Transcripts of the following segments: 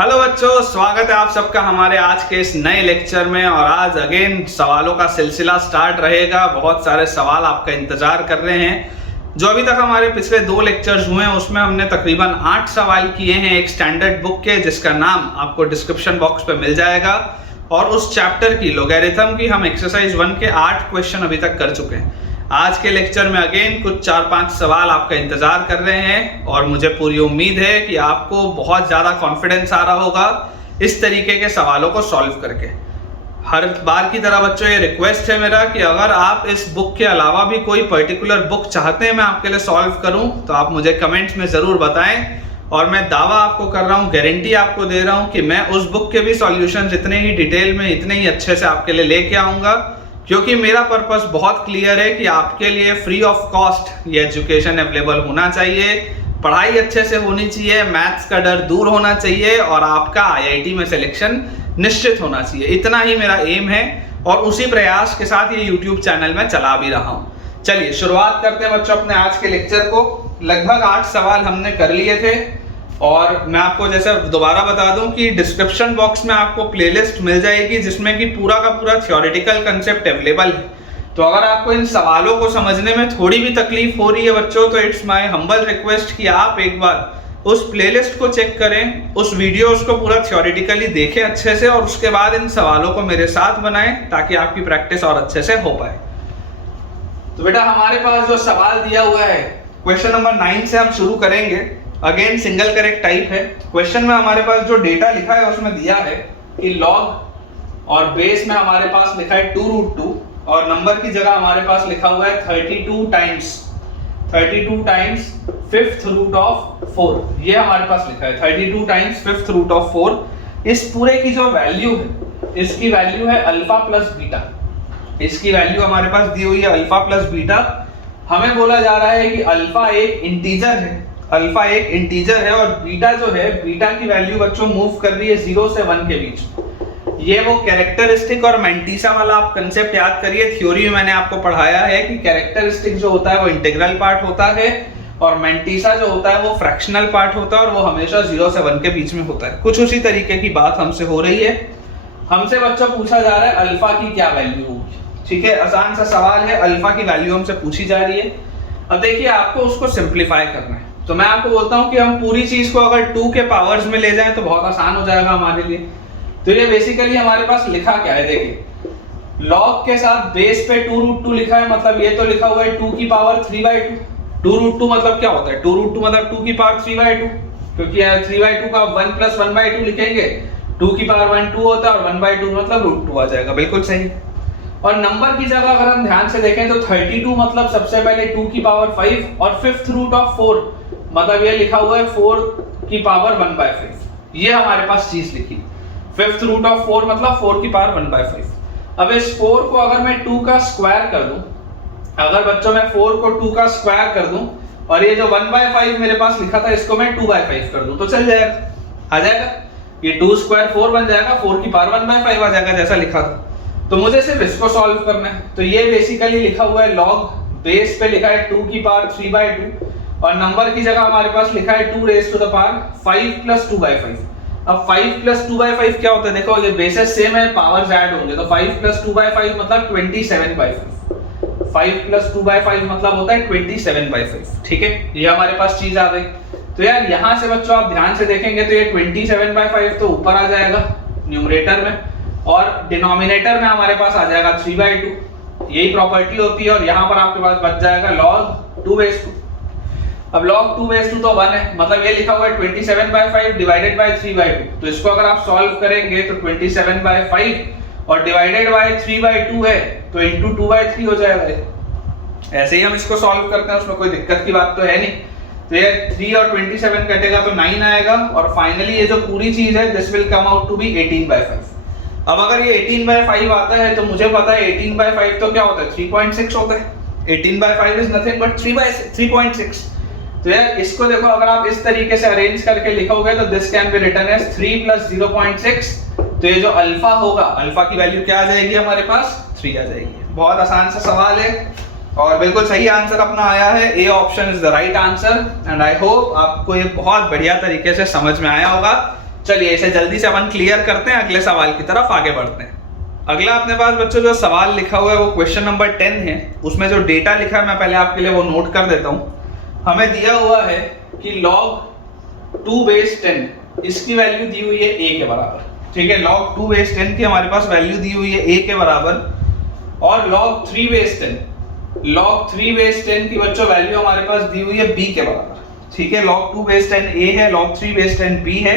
Hello बच्चों, स्वागत है आप सबका हमारे आज के इस नए लेक्चर में। और आज अगेन सवालों का सिलसिला स्टार्ट रहेगा। बहुत सारे सवाल आपका इंतजार कर रहे हैं। जो अभी तक हमारे पिछले 2 लेक्चर्स हुए हैं उसमें हमने तकरीबन 8 सवाल किए हैं एक स्टैंडर्ड बुक के, जिसका नाम आपको डिस्क्रिप्शन बॉक्स पे मिल जाएगा। और उस चैप्टर की लॉगरिथम की हम एक्सरसाइज 1 के 8 क्वेश्चन अभी तक कर चुके हैं। आज के लेक्चर में अगेन कुछ 4-5 सवाल आपका इंतजार कर रहे हैं और मुझे पूरी उम्मीद है कि आपको बहुत ज़्यादा कॉन्फिडेंस आ रहा होगा इस तरीके के सवालों को सॉल्व करके। हर बार की तरह बच्चों ये रिक्वेस्ट है मेरा कि अगर आप इस बुक के अलावा भी कोई पर्टिकुलर बुक चाहते हैं मैं आपके लिए सॉल्व करूं तो आप मुझे कमेंट्स में ज़रूर बताएं। और मैं दावा आपको कर रहा हूं, गारंटी आपको दे रहा हूं कि मैं उस बुक के भी सॉल्यूशन इतने ही डिटेल में, इतने ही अच्छे से आपके लिए लेके आऊँगा, क्योंकि मेरा पर्पस बहुत क्लियर है कि आपके लिए फ्री ऑफ कॉस्ट ये एजुकेशन अवेलेबल होना चाहिए। पढ़ाई अच्छे से होनी चाहिए, मैथ्स का डर दूर होना चाहिए और आपका आईआईटी में सिलेक्शन निश्चित होना चाहिए। इतना ही मेरा एम है और उसी प्रयास के साथ ये यूट्यूब चैनल में चला भी रहा हूँ। चलिए शुरुआत करते हैं बच्चों अपने आज के लेक्चर को। लगभग 8 सवाल हमने कर लिए थे और मैं आपको जैसे दोबारा बता दूं कि डिस्क्रिप्शन बॉक्स में आपको प्लेलिस्ट मिल जाएगी जिसमें कि पूरा का पूरा थ्योरेटिकल कंसेप्ट अवेलेबल है। तो अगर आपको इन सवालों को समझने में थोड़ी भी तकलीफ हो रही है बच्चों, तो इट्स माय हम्बल रिक्वेस्ट कि आप एक बार उस प्लेलिस्ट को चेक करें, उस वीडियोस को पूरा थ्योरेटिकली देखें अच्छे से और उसके बाद इन सवालों को मेरे साथ बनाएं ताकि आपकी प्रैक्टिस और अच्छे से हो पाए। तो बेटा हमारे पास जो सवाल दिया हुआ है क्वेश्चन नंबर 9 से हम शुरू करेंगे। अगेन सिंगल करेक्ट टाइप है। क्वेश्चन में हमारे पास जो डेटा लिखा है उसमें दिया है कि लॉग और बेस में हमारे पास लिखा है 2√2 और नंबर की जगह हमारे पास लिखा हुआ है 32 टाइम्स 5th रूट ऑफ 4। ये हमारे पास लिखा है 32 टाइम्स 5th रूट ऑफ 4। इस पूरे की जो वैल्यू है इसकी वैल्यू है अल्फा प्लस बीटा। इसकी वैल्यू हमारे पास दी हुई है अल्फा प्लस बीटा। हमें बोला जा रहा है कि अल्फा एक इंटीजर है, अल्फा एक इंटीजर है और बीटा जो है, बीटा की वैल्यू बच्चों मूव कर रही है 0 से 1 के बीच। ये वो कैरेक्टरिस्टिक और मैंटीसा वाला आप कंसेप्ट याद करिए। थ्योरी में मैंने आपको पढ़ाया है कि कैरेक्टरिस्टिक जो होता है वो इंटीग्रल पार्ट होता है और मैंटीसा जो होता है वो फ्रैक्शनल पार्ट होता है और वो हमेशा 0 से 1 के बीच में होता है। कुछ उसी तरीके की बात हमसे हो रही है। हमसे बच्चों पूछा जा रहा है अल्फा की क्या वैल्यू होगी। ठीक है, आसान सा सवाल है, अल्फा की वैल्यू हमसे पूछी जा रही है। अब देखिए आपको उसको सिंप्लीफाई करना है। तो मैं आपको बोलता हूं कि हम पूरी चीज को अगर 2 के पावर्स में ले जाएं तो बहुत आसान हो जाएगा हमारे लिए। तो ये बेसिकली हमारे पास लिखा क्या है, देखिए लॉग के साथ बेस पे 2√2 लिखा है, मतलब ये तो लिखा हुआ है 2 की पावर 3/2। 2√2 मतलब क्या होता है, 2√2 मतलब 2 की पावर 3/2, क्योंकि 3/2 का 1 + 1/2 लिखेंगे, 2 की पावर 1 2 होता है और 1/2 मतलब √2 आ जाएगा। बिल्कुल सही। और नंबर की जगह अगर हम ध्यान से देखें तो 32 मतलब सबसे पहले 2 की पावर 5 और 5th रूट ऑफ 4 मतलब ये लिखा हुआ है 4 की पावर 1/5। ये हमारे पास चीज लिखी। 5th रूट ऑफ 4 मतलब 4 की पावर 1/5। अब इस 4 को अगर मैं 2 का स्क्वायर कर दूं, अगर बच्चों मैं 4 को 2 का स्क्वायर कर दूं और ये जो 1/5 मेरे पास लिखा था इसको मैं 2/5 कर दूं तो चल जाएगा, आ जाएगा। ये 2 स्क्वायर 4 बन जाएगा, 4 की पावर 1/5 आ जाएगा जैसा लिखा था। तो मुझे सिर्फ इसको सॉल्व करना है। तो ये बेसिकली लिखा हुआ है लॉग, बेस पे लिखा है 2 की पावर 3/2 और नंबर की जगह हमारे पास लिखा है 2 raised to the power 5 + 2/5। अब 5 + 2/5 क्या होता है, देखो ये बेसेस सेम है, पावर्स ऐड होंगे तो 5 + 2/5 मतलब 27/5। 5 + 2/5 मतलब होता है 27/5। ठीक है, ये हमारे पास चीज आ गई। तो यार यहां से बच्चों आप ध्यान से देखेंगे तो ये 27/5 तो ऊपर आ जाएगा न्यूमरेटर में और डिनोमिनेटर में हमारे पास आ जाएगा 3/2। यही प्रॉपर्टी होती है और यहाँ पर आपके पास बच जाएगा log 2/2। अब log 2/2 तो 1 है, मतलब ये लिखा हुआ है 27/5 डिवाइडेड बाय 3/2। तो इसको अगर आप सॉल्व करेंगे तो 27/5 और डिवाइडेड बाय 3/2 है तो इंटू 2/3 हो जाएगा। ऐसे ही हम इसको सॉल्व करते हैं, उसमें कोई दिक्कत की बात तो है नहीं। तो ये 3 और 27 कटेगा तो 9 आएगा और फाइनली ये जो पूरी चीज है this will come out to be 18/5। अब अगर ये 18/5 आता है तो मुझे पता है 18/5 तो क्या होता है 3.6 होता है। 18/5 इज नथिंग बट 3/6। तो यार इसको देखो अगर आप इस तरीके से अरेंज करके लिखोगे तो this can be written as 3 + 0.6। तो ये जो अल्फा होगा, अल्फा की वैल्यू क्या आ जाएगी हमारे पास 3 आ जाएगी। बहुत आसान सा सवाल है और बिल्कुल सही आंसर अपना आया है। A option is the right answer and I hope आपको ये बहुत बढ़िया तरीके से समझ में आया होगा। चलिए इसे जल्दी से अपन क्लियर करते हैं, अगले सवाल की तरफ आगे बढ़ते हैं। अगला अपने पास बच्चों जो सवाल लिखा हुआ है वो क्वेश्चन नंबर 10 है। उसमें जो डेटा लिखा है मैं पहले आपके लिए वो नोट कर देता हूं। हमें दिया हुआ है कि log 2 बेस 10 इसकी वैल्यू दी हुई है a के बराबर, ठीक है। log 2 बेस 10 की हमारे पास वैल्यू दी हुई है a के बराबर, और log 3 बेस 10 की बच्चों वैल्यू हमारे पास दी हुई है b के बराबर, ठीक है। log 2 बेस 10 a है, log 3 बेस 10 b है,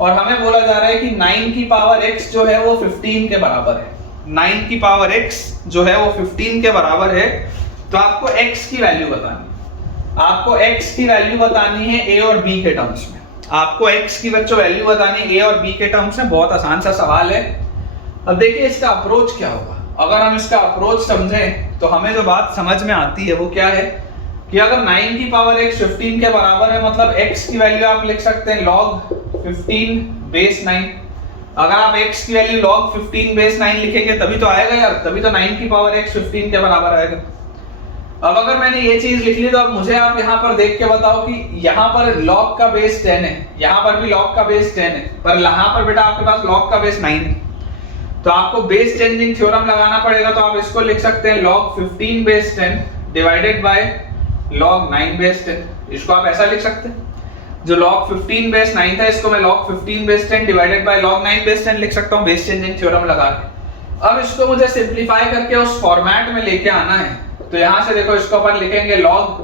और हमें बोला जा रहा है कि 9 की पावर x जो है वो 15 के बराबर है। 9 की पावर x जो है वो 15 के बराबर है। तो आपको x की वैल्यू बतानी है, आपको x की वैल्यू बतानी है a और b के टर्म्स में। आपको x की बच्चों वैल्यू बतानी है a और b के टर्म्स में। बहुत आसान सा सवाल है। अब देखिए इसका अप्रोच क्या होगा। अगर हम इसका अप्रोच समझें तो हमें जो बात समझ में आती है वो क्या है कि अगर 9 की पावर x 15 के बराबर है, मतलब x की वैल्यू आप लिख सकते हैं log 15 बेस 9। अगर आप x की वैल्यू log 15 बेस 9 लिखेंगे तभी तो आएगा यार, तभी तो 9 की पावर x 15 के बराबर आएगा। अब अगर मैंने ये चीज लिख ली तो अब मुझे आप यहाँ पर देख के बताओ कि यहाँ पर log का बेस 10 है, यहाँ पर भी log का बेस 10 है, पर यहाँ पर बेटा आपके पास log का बेस 9 है। तो आपको बेस चेंजिंग थ्योरम लगाना पड़ेगा। तो आप इसको लिख सकते हैं log 15 base 10 divided by log 9 base 10। इसको आप ऐसा लिख सकते हैं, जो log 15 बेस 9 था इसको मैं log 15 base 10 divided by log 9 base 10 लिख सकता हूं बेस चेंजिंग थ्योरम लगा के। अब इसको मुझे सिंपलीफाई करके उस फॉर्मेट में लेके आना है। तो यहां से देखो इसको अपन लिखेंगे log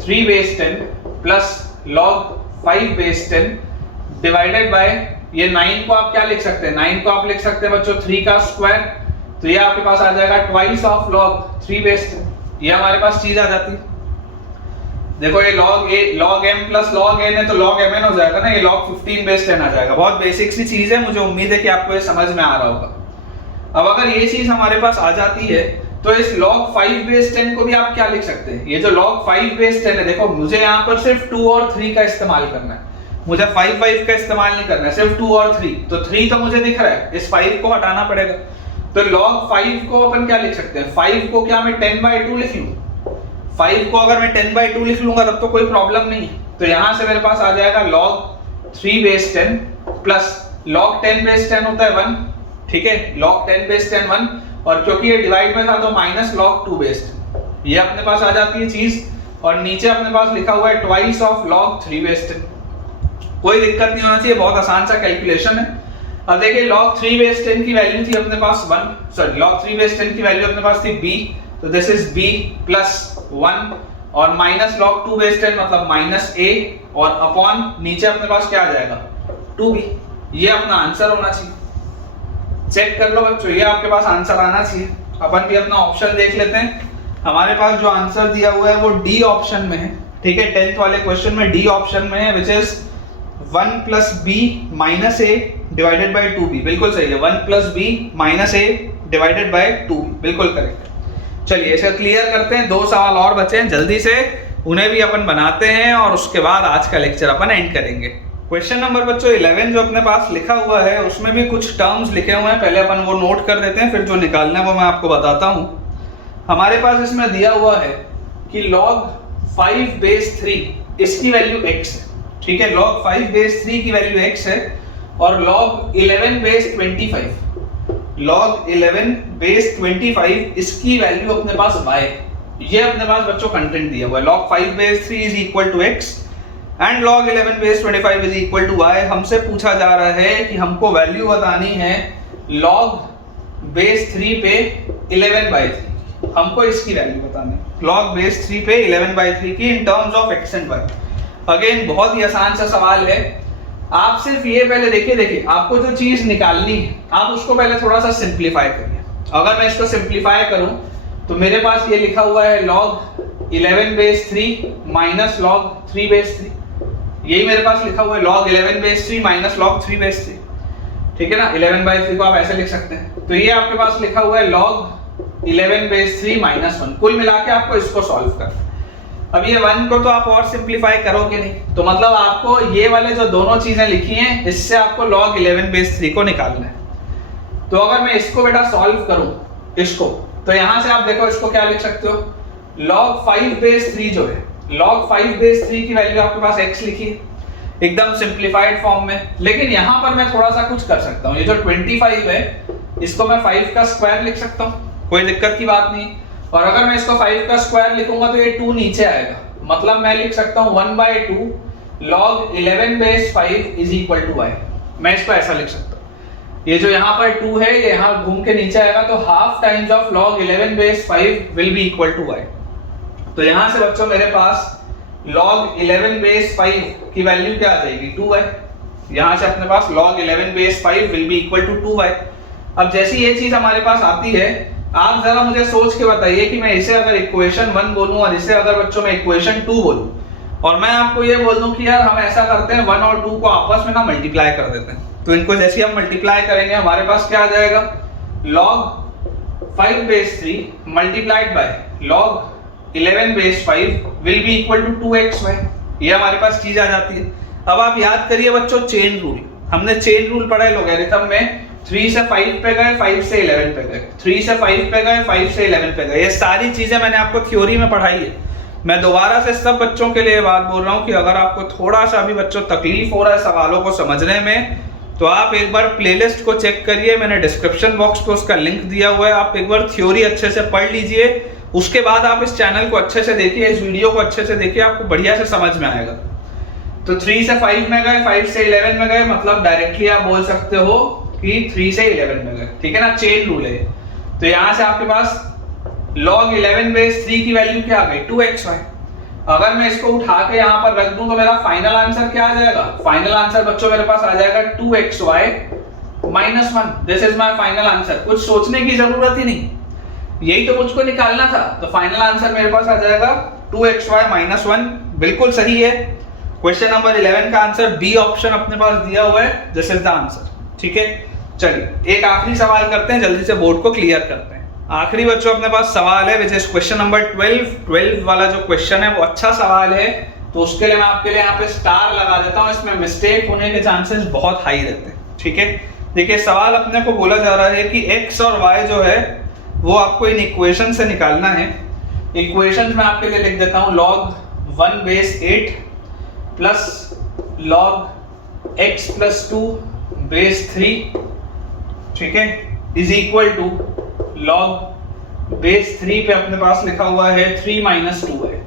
3 base 10 plus log 5 base 10 divided by ये 9 को आप क्या लिख सकते हैं, 9 को आप लिख सकते हैं बच्चों 3 का स्क्वायर। तो ये आपके पास आ जाएगा ट्वाइस ऑफ log 3 बेस 10। ये हमारे पास चीज आ जाती है। देखो ये log m plus log n है तो log mn हो जाएगा ना, ये log 15 बेस 10 आ जाएगा। बहुत बेसिक सी चीज है, मुझे उम्मीद है कि आपको ये समझ में आ रहा होगा। अब अगर ये चीज हमारे पास आ जाती है तो इस log 5 बेस 10 को भी आप क्या लिख सकते हैं, ये जो log 5 बेस 10 है, देखो मुझे यहाँ पर सिर्फ 2 और 3 का इस्तेमाल करना है, मुझे 5 का इस्तेमाल नहीं करना है, सिर्फ 2 और 3। तो 3 तो मुझे दिख रहा है, इस 5 को हटाना पड़ेगा। तो log 5 को अपन क्या लिख सकते हैं, 5 को क्या मैं 10/2 लिख लूं। 5 को अगर मैं 10/2 लिख लूंगा तब तो कोई प्रॉब्लम नहीं है। तो यहां से मेरे पास आ जाएगा log 3 base 10 plus log 10 base 10 होता है 1, ठीक है। log 10 बेस 10 1, और क्योंकि ये डिवाइड में था तो माइनस log 2 बेस 10, ये अपने पास आ जाती है चीज। और नीचे अपने पास लिखा हुआ है ट्वाइस ऑफ log 3 बेस 10। कोई दिक्कत नहीं होना चाहिए, बहुत आसान सा कैलकुलेशन है। अब देखिए log 3 बेस 10 की वैल्यू थी अपने पास 1, सॉरी log 3 बेस 10 की वैल्यू अपने पास थी b, तो दिस इज b प्लस 1 और माइनस log 2 बेस 10 मतलब माइनस a, और अपॉन नीचे अपने पास क्या आ जाएगा 2b। ये अपना आंसर होना चाहिए। चेक कर लो बच्चों, ये आपके पास आंसर आना चाहिए। अपन भी अपना ऑप्शन देख लेते हैं। हमारे पास जो आंसर दिया हुआ है वो डी ऑप्शन में है, ठीक है। 10th वाले क्वेश्चन में डी ऑप्शन में है, which is 1 plus b minus a divided by 2b। बिल्कुल सही है, 1 plus b minus a divided by 2b, बिल्कुल करेक्ट है। चलिए इसे क्लियर करते हैं। 2 सवाल और बचे हैं, जल्दी से उन्हें भी अपन बनाते हैं और उसके बाद आज का लेक्चर अपन एंड करेंगे। क्वेश्चन नंबर बच्चों 11 जो अपने पास लिखा हुआ है उसमें भी कुछ टर्म्स लिखे हुए हैं, पहले अपन वो नोट कर देते हैं, फिर जो निकालना है वो मैं आपको बताता हूँ। हमारे पास इसमें दिया हुआ है कि log 5 बेस 3 इसकी वैल्यू x है, ठीक है। log 5 बेस 3 की वैल्यू x है, और log 11 बेस 25 log 11 बेस 25 इसकी वैल्यू अपने पास y है। ये अपने पास बच्चों कंटेंट दिया हुआ है, log 5 base 3 is equal to x and log 11 base 25 is equal to y। हमसे पूछा जा रहा है कि हमको वैल्यू बतानी है log बेस 3 पे 11/3, हमको इसकी वैल्यू बतानी है log बेस 3 पे 11/3 की in terms of x and y। Again बहुत ही आसान सा सवाल है। आप सिर्फ ये पहले देखिए आपको जो चीज निकालनी है आप उसको पहले थोड़ा सा सिंप्लीफाई करिए। अगर मैं इसको सिंप्लीफाई करूं तो मेरे पास ये लिखा हुआ है log 11 base 3 minus log 3 base 3, यही मेरे पास लिखा हुआ है log 11 base 3 minus log 3 base 3, ठीक है ना। 11/3 को आप ऐसे लिख सकते हैं। तो ये आपके पास लिखा हुआ है log 11 बेस 3 माइनस 1। कुल मिला के आपको इसको सॉल्व करना है। अब ये 1 को तो आप और सिंप्लीफाई करोगे नहीं, तो मतलब आपको ये वाले जो दोनों चीजें लिखी हैं इससे आपको log 11 बेस 3 को निकालना है। तो अगर मैं इसको बेटा सॉल्व करूं इसको, तो यहां से आप देखो इसको क्या लिख सकते हो, log 5 बेस 3 जो है log 5 बेस 3 की वैल्यू आपके पास x लिखी है, एकदम सिंप्लीफाइड फॉर्म में। लेकिन यहाँ पर मैं थोड़ा सा कुछ कर सकता हूँ, ये जो 25 है इसको मैं 5 का स्क्वायर लिख सकता हूँ, कोई दिक्कत की बात नहीं। और अगर मैं इसको 5 का स्क्वायर लिखूंगा तो ये 2 नीचे आएगा, मतलब मैं लिख सकता हूँ 1/2 log 11 base 5 is equal to y। मैं इसको ऐसा लिख सकता हूँ, ये जो यहाँ पर 2 है ये यहाँ घूम के नीचे आएगा, तो half times of log 11 base 5 will be equal to y। तो यहाँ से बच्चों मेरे पास log 11 बेस 5 की वैल्यू क्या आ जाएगी, 2y। यहाँ से अपने पास log 11 base 5 will be equal to 2y। अब जैसी ये चीज हमारे पास आती है, आप जरा मुझे सोच के बताइए कि मैं इसे अगर इक्वेशन 1 बोलूं और इसे अगर बच्चों मैं इक्वेशन 2 बोलूं, और मैं आपको ये बोल दूं कि यार हम ऐसा करते हैं 1 और 2 को आपस में ना मल्टीप्लाई कर देते हैं, तो इनको जैसे हम मल्टीप्लाई करेंगे हमारे पास क्या आ जाएगा, log 5 base 3 multiplied by log 11 base 5 will be equal to 2xy। ये हमारे पास चीज आ जाती है। अब आप याद करिए बच्चों चेन रूल, हमने चेन रूल पढ़ा है लोगैरिथम में, 3 से 5 पे गए, 5 से 11 पे गए, 3 से 5 पे गए, 5 से 11 पे गए। ये सारी चीजें मैंने आपको थ्योरी में पढ़ाई है। मैं दोबारा से सब बच्चों के लिए बात बोल रहा हूँ कि अगर आपको थोड़ा सा भी बच्चों तकलीफ हो रहा है सवालों को समझने में, तो आप एक बार प्लेलिस्ट को चेक करिए, मैंने डिस्क्रिप्शन बॉक्स पे उसका लिंक दिया हुआ है, आप एक बार थ्योरी अच्छे से पढ़ लीजिए, उसके बाद आप इस चैनल को अच्छे से देखिए, इस वीडियो को अच्छे से देखिए, आपको बढ़िया से समझ में आएगा। तो 3 से 5 में गए, 5 से 11 में गए, मतलब डायरेक्टली आप बोल सकते हो कि 3 से 11 में गए, ठीक है ना, चेन रूल है। तो यहां से आपके पास log 11 बेस 3 की वैल्यू क्या आ गई, 2xy। अगर मैं इसको उठा के यहां पर रख दूं तो मेरा फाइनल आंसर क्या आ जाएगा, फाइनल आंसर बच्चों मेरे पास आ जाएगा 2xy - 1। This is my final answer. कुछ सोचने की जरूरत ही नहीं, यही तो मुझको निकालना था। तो फाइनल आंसर मेरे पास आ जाएगा 2xy - 1, बिल्कुल सही है। क्वेश्चन नंबर 11 का आंसर बी ऑप्शन अपने पास दिया हुआ है, दिस इज द आंसर, ठीक है। चलिए एक आखिरी सवाल करते हैं, जल्दी से बोर्ड को क्लियर करते हैं। आखिरी बच्चों अपने पास सवाल है विच इज क्वेश्चन नंबर 12 वाला जो क्वेश्चन है वो अच्छा सवाल है, तो उसके लिए मैं आपके लिए यहाँ पे स्टार लगा देता हूँ, इसमें मिस्टेक होने के चांसेस बहुत हाई रहते हैं, ठीक है। देखिए सवाल अपने को बोला जा रहा है कि x और y जो है वो आपको इन इक्वेशन से निकालना है। इक्वेशन में आपके लिए लिख देता हूँ log 1 base 8 plus log x plus 2 base 3, ठीक है, is equal to log base 3 पे अपने पास लिखा हुआ है 3 - 2 है।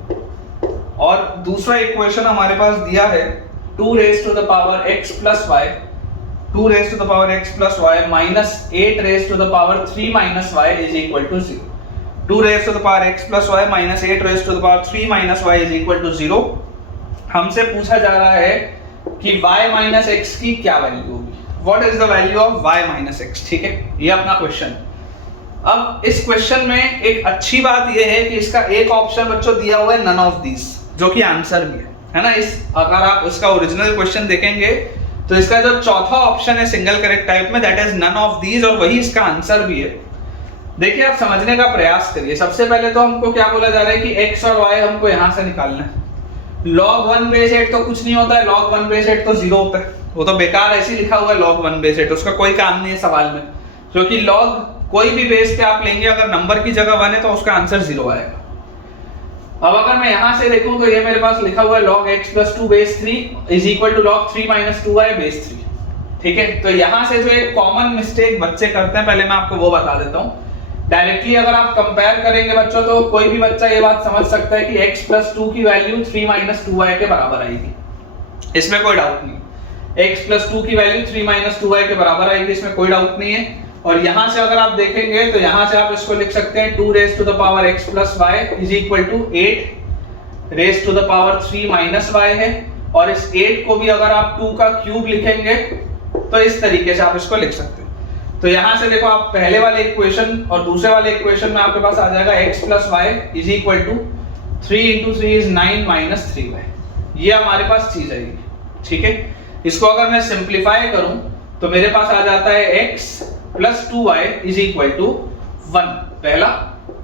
और दूसरा इक्वेशन हमारे पास दिया है 2 raise to the power x plus y, 2 raise to the power x plus y minus 8 raise to the power 3 minus y is equal to 0। 2 raise to the power x plus y minus 8 raise to the power 3 minus y is equal to 0। हमसे पूछा जा रहा है कि y minus x की क्या value होगी, what is the value of y minus x, ठीक है, ये अपना क्वेश्चन। अब इस क्वेश्चन में एक अच्छी बात यह है कि इसका एक ऑप्शन बच्चों दिया हुआ है नन ऑफ दीज, जो कि आंसर भी है ना। इस अगर आप उसका ओरिजिनल क्वेश्चन देखेंगे तो इसका जो चौथा ऑप्शन है सिंगल करेक्ट टाइप में, that is none of these, और वही इसका आंसर भी है। देखिए आप समझने का प्रयास करिए। सबसे पहले तो हमको क्या बोला जा रहा है कि x और y हमको यहां से निकालना है। log 1 बेस 8 तो कुछ नहीं होता है, log 1 बेस 8 तो 0 होता है, वो तो बेकार ऐसे ही लिखा हुआ है log 1 बेस 8, उसका कोई काम नहीं है सवाल में, क्योंकि log कोई भी बेस पे आप लेंगे अगर नंबर की जगह 1 है तो उसका आंसर 0 आएगा। अब अगर मैं यहां से देखूं तो ये मेरे पास लिखा हुआ है log x plus 2 base 3 is equal to log 3 minus 2y base 3, ठीक है। तो यहां से जो एक कॉमन मिस्टेक बच्चे करते हैं, पहले मैं आपको वो बता देता हूं। डायरेक्टली अगर आप कंपेयर करेंगे बच्चों तो कोई भी बच्चा ये बात समझ सकता है कि x प्लस 2 की वैल्यू 3 माइनस 2y के बराबर आएगी, इसमें कोई डाउट नहीं। x प्लस 2 की वैल्यू 3 माइनस 2y के बराबर आएगी, इसमें कोई डाउट नहीं है। और यहां से अगर आप देखेंगे तो यहां से आप इसको लिख सकते हैं 2 raise to the power x plus y is equal to 8 raise to the power 3 minus y है। और इस 8 को भी अगर आप 2 का क्यूब लिखेंगे तो इस तरीके से आप इसको लिख सकते हैं। तो यहां से देखो आप पहले वाले इक्वेशन और दूसरे वाले इक्वेशन में आपके पास आ जाएगा x plus y is equal to 3 into 3 is 9 minus 3y, ये हमारे पास चीज आएगी, ठीक है। इसको अगर मैं सिंप्लीफाई करूं तो मेरे पास आ जाता है x plus 2y is equal to 1 पहला,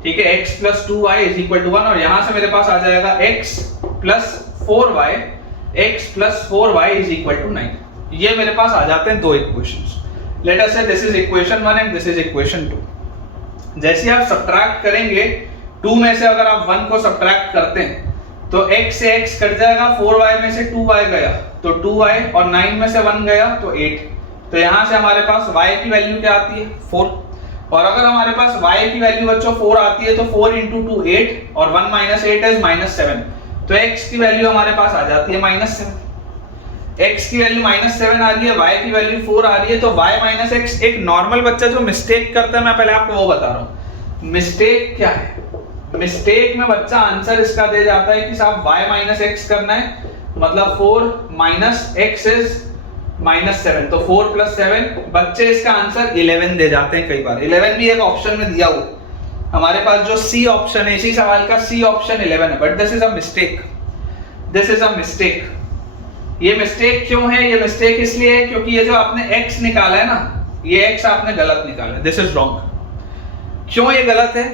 ठीक है, x plus 2y is equal to 1। और यहां से मेरे पास आ जाएगा x plus 4y is equal to 9। ये मेरे पास आ जाते हैं दो इक्वेशंस। लेट अस से this is equation 1 and this is equation 2। जैसे आप सब्ट्रैक्ट करेंगे 2 में से अगर आप 1 को सब्ट्रैक्ट करते हैं तो x से x कट जाएगा, 4y में से 2y गया, तो 2y और 9 में से 1 गया तो 8। तो यहाँ से हमारे पास y की वैल्यू क्या आती है 4। और अगर हमारे पास y की वैल्यू बच्चों 4 आती है तो 4 into 2 8 और 1 minus 8 is -7। तो x की वैल्यू हमारे पास आ जाती है -7। x की वैल्यू -7 आ रही है, y की वैल्यू 4 आ रही है, तो y - x एक नॉर्मल बच्चा जो मिस्टेक करता है, मैं पहले आपको वो बता रहा हूँ मिस्टेक क्या है। मिस्टेक में बच्चा आंसर इसका दे जाता है कि साहब y - x करना है, मतलब 4 - x is -7, तो 4 + 7 बच्चे इसका आंसर 11 दे जाते हैं कई बार। 11 भी एक ऑप्शन में दिया हुआ हमारे पास, जो सी ऑप्शन है, इसी सवाल का सी ऑप्शन 11 है, but this is a mistake, this is a mistake. ये मिस्टेक क्यों है? ये मिस्टेक इसलिए है क्योंकि ये जो आपने x निकाला है ना, ये x आपने गलत निकाला है, दिस इज रॉन्ग। क्यों ये गलत है?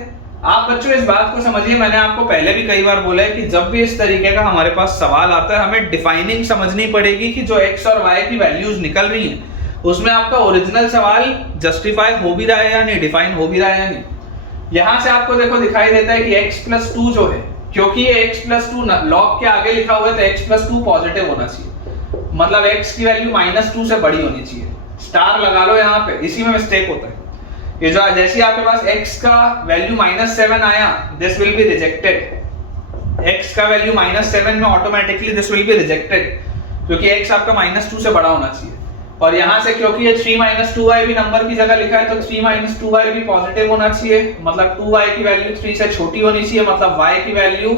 आप बच्चों इस बात को समझिए, मैंने आपको पहले भी कई बार बोला है कि जब भी इस तरीके का हमारे पास सवाल आता है, हमें डिफाइनिंग समझनी पड़ेगी कि जो x और y की वैल्यूज निकल रही हैं उसमें आपका ओरिजिनल सवाल जस्टिफाई हो भी रहा है या नहीं, डिफाइन हो भी रहा है या नहीं। यहां से आपको देखो दिखाई देता है कि x + 2 जो है, क्योंकि ये x + 2 लॉग के आगे लिखा हुआ है तो x + 2 पॉजिटिव होना चाहिए, मतलब x की वैल्यू -2 से बड़ी होनी चाहिए। स्टार लगा लो यहाँ पे, इसी में मिस्टेक होता है। ये जो जैसे आपके पास x का वैल्यू -7 आया, this will be rejected. x का वैल्यू -7 में automatically this will be rejected, क्योंकि x आपका -2 से बड़ा होना चाहिए। और यहाँ से क्योंकि ये 3 - 2y भी नंबर की जगह लिखा है, तो 3 - 2y भी पॉजिटिव होना चाहिए, मतलब 2y की वैल्यू 3 से छोटी होनी चाहिए, मतलब y की वैल्यू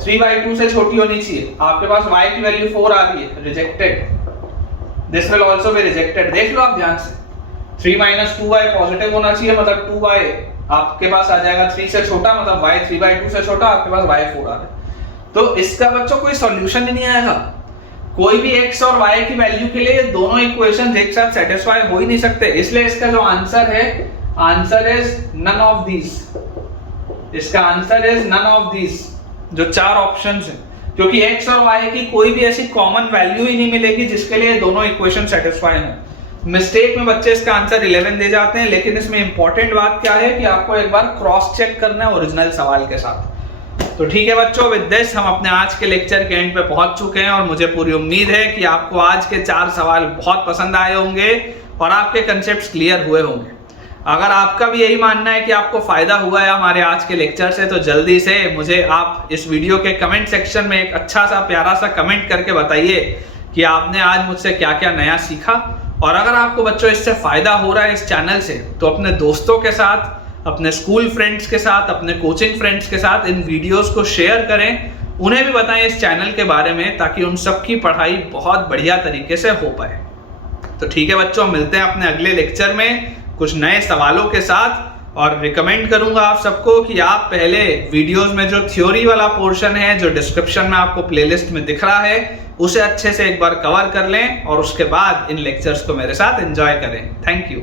3/2 से छोटी होनी चाहिए। आपके पास y की वैल्यू 4 आ रही है, rejected, this will also be rejected. देख लो आप ध्यान से, 3 - 2y पॉजिटिव होना चाहिए, मतलब 2y आपके पास आ जाएगा 3 से छोटा, मतलब y 3/2 से छोटा, आपके पास y 4 आ रहा है। तो इसका बच्चों कोई सॉल्यूशन ही नहीं आएगा। कोई भी x और y की वैल्यू के लिए दोनों इक्वेशंस एक साथ सेटिस्फाई हो ही नहीं सकते, इसलिए इसका जो आंसर है, answer is none of these. इसका answer is none of these, जो 4 ऑप्शंस हैं, क्योंकि x और y की कोई भी ऐसी कॉमन वैल्यू ही नहीं मिलेगी जिसके लिए दोनों इक्वेशन सेटिस्फाई हों। मिस्टेक में बच्चे इसका आंसर 11 दे जाते हैं, लेकिन इसमें इंपॉर्टेंट बात क्या है कि आपको एक बार क्रॉस चेक करना है ओरिजिनल सवाल के साथ। तो ठीक है बच्चों, विद दिस हम अपने आज के लेक्चर के एंड पे पहुंच चुके हैं और मुझे पूरी उम्मीद है कि आपको आज के 4 सवाल बहुत पसंद आए होंगे और आपके कंसेप्ट्स क्लियर हुए होंगे। अगर आपका भी यही मानना है कि आपको फायदा हुआ है हमारे आज के लेक्चर से, तो जल्दी से मुझे आप इस वीडियो के कमेंट सेक्शन में एक अच्छा सा प्यारा सा कमेंट करके बताइए कि आपने आज मुझसे क्या क्या नया सीखा। और अगर आपको बच्चों इससे फायदा हो रहा है इस चैनल से, तो अपने दोस्तों के साथ, अपने स्कूल फ्रेंड्स के साथ, अपने कोचिंग फ्रेंड्स के साथ इन वीडियोस को शेयर करें, उन्हें भी बताएं इस चैनल के बारे में, ताकि उन सबकी पढ़ाई बहुत बढ़िया तरीके से हो पाए। तो ठीक है बच्चों, मिलते हैं अपने अगले लेक्चर में कुछ नए सवालों के साथ, और रिकमेंड करूंगा आप सबको कि आप पहले वीडियोस में जो थ्योरी वाला पोर्शन है, जो डिस्क्रिप्शन में आपको प्लेलिस्ट में दिख रहा है, उसे अच्छे से एक बार कवर कर लें और उसके बाद इन लेक्चर्स को मेरे साथ एंजॉय करें। Thank you.